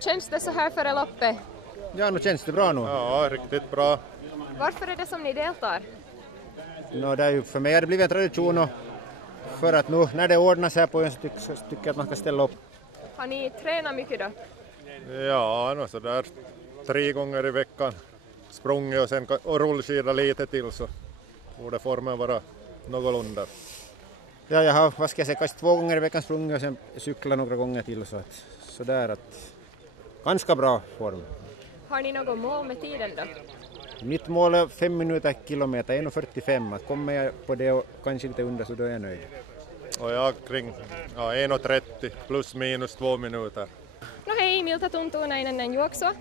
känns det så här före loppet? Ja, nu känns det bra nu. Ja, riktigt bra. Varför är det som ni deltar? Det är ju för mig har det blivit en tradition och för att nu när det ordnas här på ön så tycker jag att man ska ställa upp. Har ni tränat mycket då? Ja, så där 3 gånger i veckan sprungit och sen och rullskida lite till så borde formen vara någorlunda. Ja, jag har, kanske 2 gånger i veckan sprungit och sen cyklat några gånger till så där att ganska bra form. Har ni något mål med tiden då? Mitt mål är 5 minuter kilometer, 1.45. Kommer jag på det och kanske lite under så då är jag nöjd. Och jag kring 1.30 plus minus 2 minuter. No hei, miltä tuntuu näin ennen juoksua?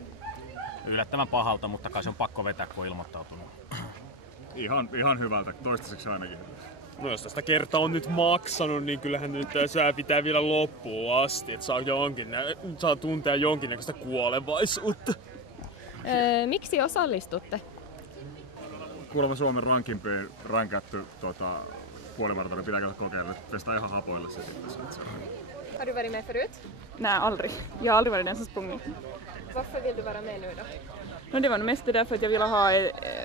Yllättävän pahalta, mutta kai se on pakko vetää, kun ilmoittautunut. Ihan hyvältä, toistaiseksi ainakin. No jos tästä kertaa on nyt maksanut, niin kyllähän nyt sää pitää vielä loppuun asti, että saa tuntea jonkinnäköistä kuolevaisuutta. Miksi osallistutte? Kuulemma Suomen rankimpiin rankätty puolimaratoni pitää käydä kokeilla. Testaa ihan hapoilla se sitten. Har du varit med förut? Nej, aldrig. Jag har aldrig varit den som sprungit. Varför vill du vara med nu då? No, det var mest därför att jag ville ha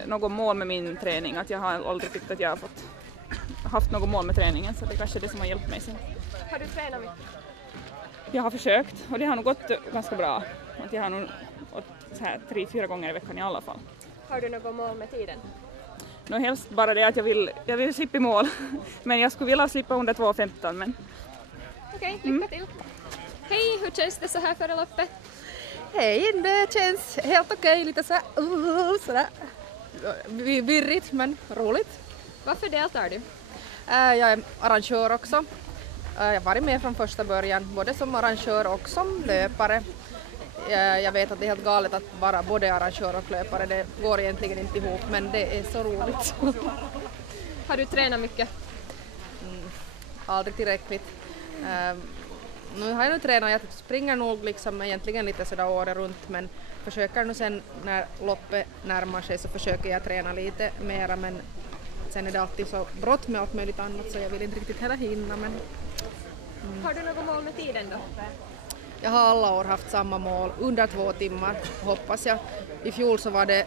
något mål med min träning. Att jag har aldrig tyckt att jag har haft något mål med träningen, så det är kanske det som har hjälpt mig sen. Har du tränat mycket? Jag har försökt och det har nog gått ganska bra. Att jag har nog 3-4 gånger i veckan i alla fall. Har du något mål med tiden? No, helst bara det att jag vill slippa i mål. Men jag skulle vilja slippa under 2.15. Men... Okej, lycka till. Hej, hur känns det så här före loppet? Hej, det känns helt okej. Lite sådär virrigt men roligt. Varför deltar du? Jag är arrangör också. Jag har varit med från första början, både som arrangör och som löpare. Jag vet att det är helt galet att vara både arrangör och löpare. Det går egentligen inte ihop, men det är så roligt. Har du tränat mycket? Aldrig tillräckligt. Nu har jag nu tränat, jag springer nog liksom egentligen lite sådär året runt, men försöker nu sen när loppet närmar sig så försöker jag träna lite mera, men sen är det alltid så brått med allt möjligt annat så jag vill inte riktigt hela hinna. Men... Har du något mål med tiden då? Jag har alla år haft samma mål, under 2 timmar hoppas jag. I fjol så var det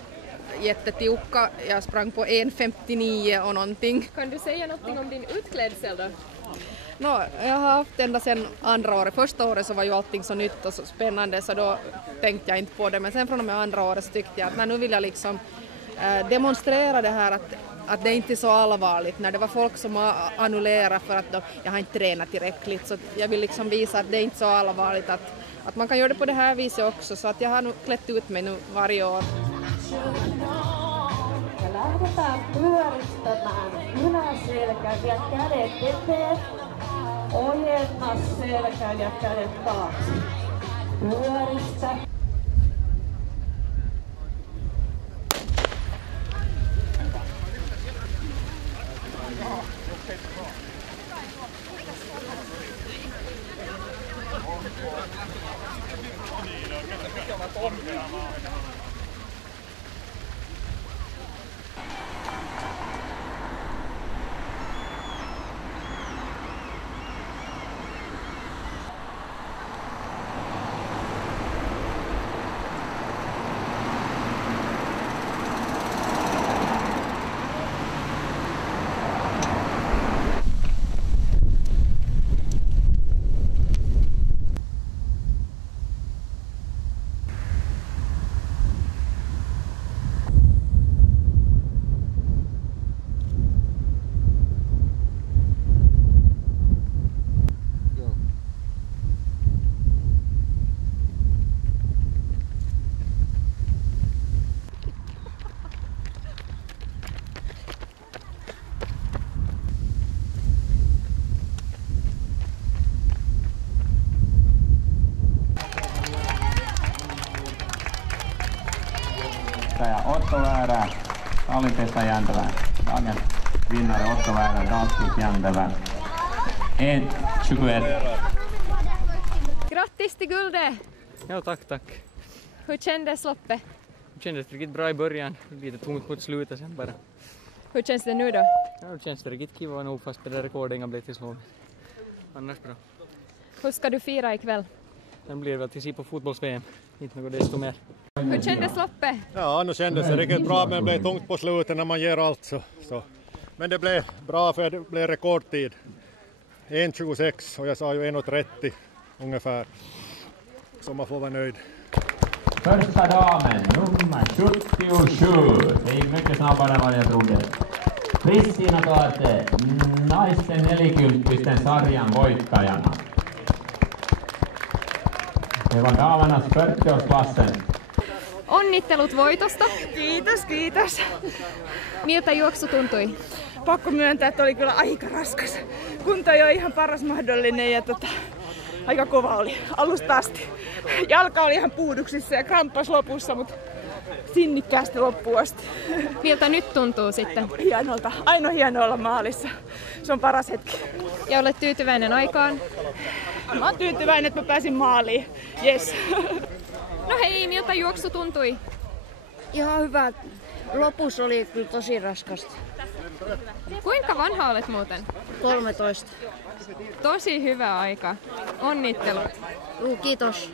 jättetiukka, jag sprang på 1.59 och någonting. Kan du säga någonting om din utklädsel då? Jag har haft ända sedan andra året. Första året så var ju allting så nytt och så spännande så då tänkte jag inte på det. Men sen från och med andra året så tyckte jag att nu vill jag liksom demonstrera det här att det inte är så allvarligt. När det var folk som har annullerat för att jag har inte tränat tillräckligt. Så jag vill liksom visa att det är inte så allvarligt. Att man kan göra det på det här viset också. Så att jag har nu klätt ut mig nu varje år. Ja lähdetään pyöristämään yläselkään ja kädet eteen. Ojenna selkään ja kädet taakse. Pyöristä. Otto Väärä, Tallinteesta Jäntevä. Dagens vinnare Otto Väärä, Danskvik Jäntevä. 1.21. Grattis till guldet! Ja, tack. Hur kändes loppet? Det kändes riktigt bra i början, lite tungt mot slutet sen bara. Hur känns det nu då? Ja, det känns riktigt kiva nog fast det där rekordet blev till slå. Annars bra. Hur ska du fira ikväll? Sen blir det väl till sig på fotbolls-VM. Inte något desto mer. Hur kändes loppet? Ja, nu kändes det riktigt bra, men det blev tungt på slutet när man ger allt. Så. Men det blev bra för det blev rekordtid. 1.26 och jag sa ju 1.30 ungefär. Så man får vara nöjd. Första damen, nummer 77. Det gick mycket snabbare än vad jag trodde. Kristina Kaate, naisten nelikymppisten sarjan voittajana. Det var damernas 40-årsklassen. Onnittelut voitosta. Kiitos, kiitos. Miltä juoksu tuntui? Pakko myöntää, että oli kyllä aika raskas. Kunto ei ole ihan paras mahdollinen ja aika kova oli alusta asti. Jalka oli ihan puuduksissa ja kramppas lopussa, mutta sinnikkäästi loppuun asti. Miltä nyt tuntuu sitten? Hienolta. Aina hienoa olla maalissa. Se on paras hetki. Ja olet tyytyväinen aikaan? Mä oon tyytyväinen, että mä pääsin maaliin. Yes. No hei, miltä juoksu tuntui? Ihan hyvä. Lopussa oli kyllä tosi raskasta. Kuinka vanha olet muuten? 13. Tosi hyvä aika. Onnittelut. Kiitos.